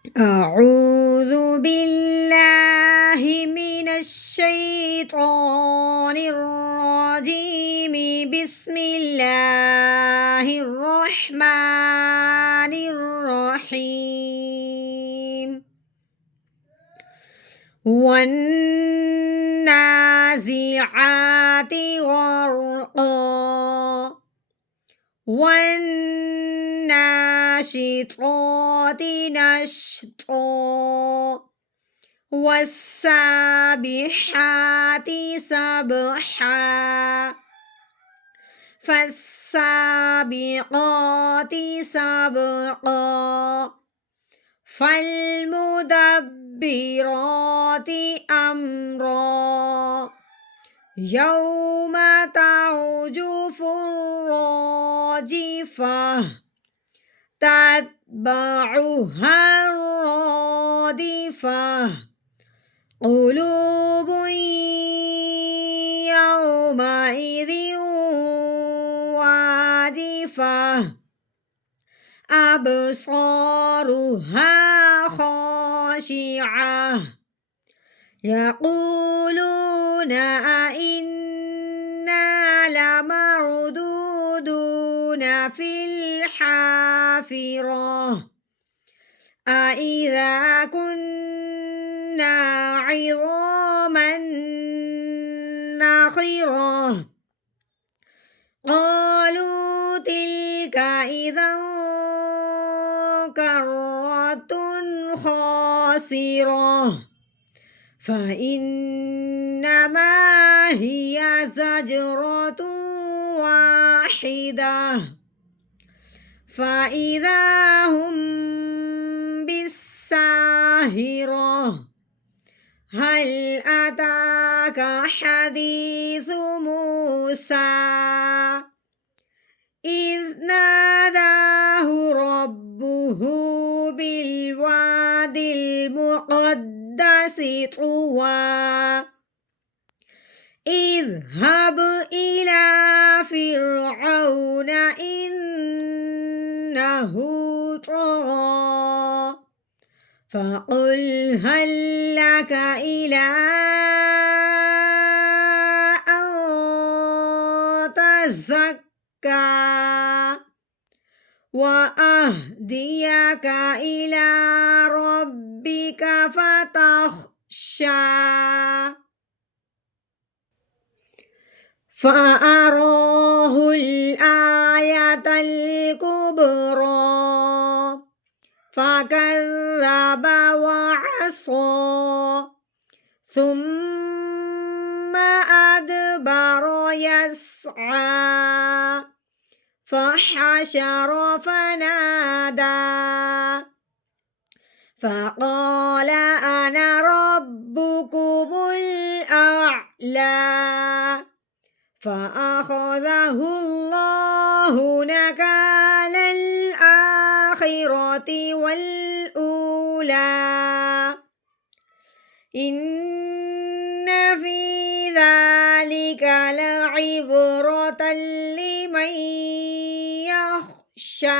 أعوذ بالله من الشيطان الرجيم. بسم الله الرحمن الرحيم. والنازعات غرقا والناشطات نشطا والسابحات سبحا فالسابقات سبقا فالمدبرات أمرا يوم ترجف الراجفة تتبعها الرادفة قلوب يومئذ واجفة أبصارها خاشعة يقولون أئنا لمردودون في الحافرة أإذا كنا عظاما نخرة قالوا تلك إذا كرة خاسرة فإنما هي زجرة واحدة فإذا هم بالساهرة هل أتاك حديث موسى إذ ناداه ربه بالوادي المقدس طوى اذهب إلى فرعون إنه طغى فقل هل لك إلى أن تزكى وأهديك إلى ربك فتخشى فأراه الآية الكبرى فكذب وعصى ثم أدبر يسعى فحشر فنادى فقال أنا ربكم الأعلى فأخذه الله نكال الآخرة والأولى إن في ذلك لعبرة لمن يخشى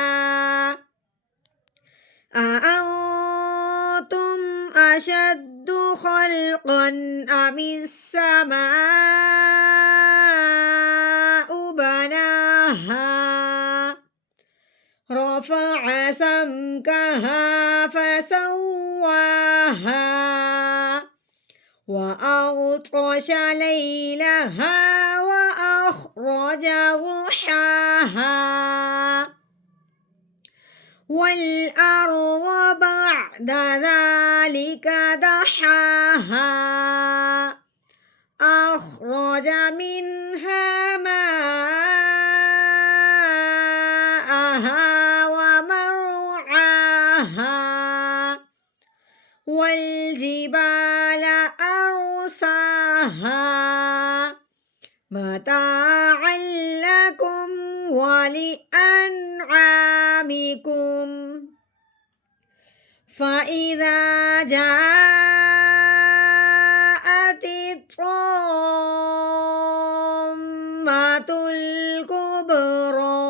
أأنتم أشد خلقا أم السماء بناها رفع سمكها فسواها وأغطش ليلها وأخرج ضحاها والأرض بعد ذلك دحاها أخرج منها ماءها ومرعاها والجبال أرساها متاعا لكم ولأنعامكم فإذا جاءت الطامة الكبرى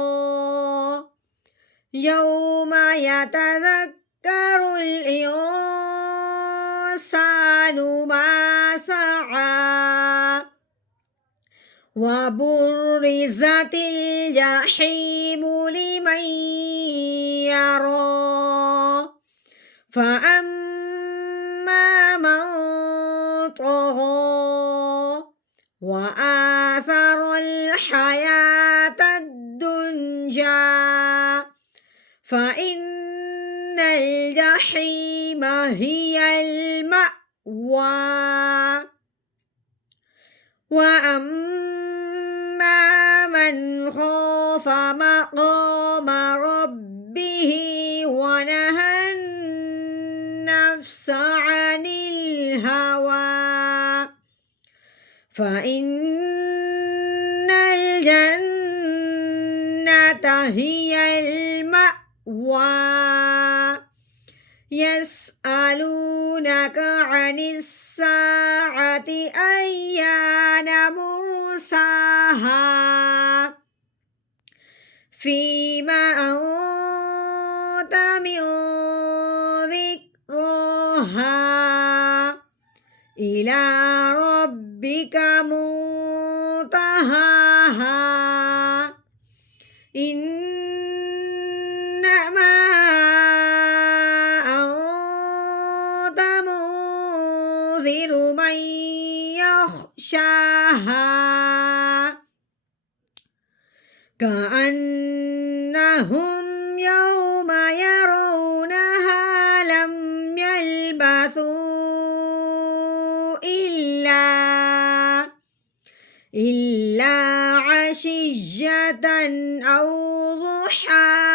يوم يتذكر الإنسان ما سعى وبرزت الجحيم لمن يرى فأما من طغى وآثر الحياة الدنيا فإن الجحيم هي المأوى وأما من خاف مقام ربه ونهى النفس عن الهوى فإن الجنة هي المأوى يسألونك عن الساعة أيان مرساها فيما أنت من ذكرها إلى ربك منتهاها إنما أنت منذر من يخشاها كأنهم يوم يرونها لم يلبثوا إلا عشية أو ضحاها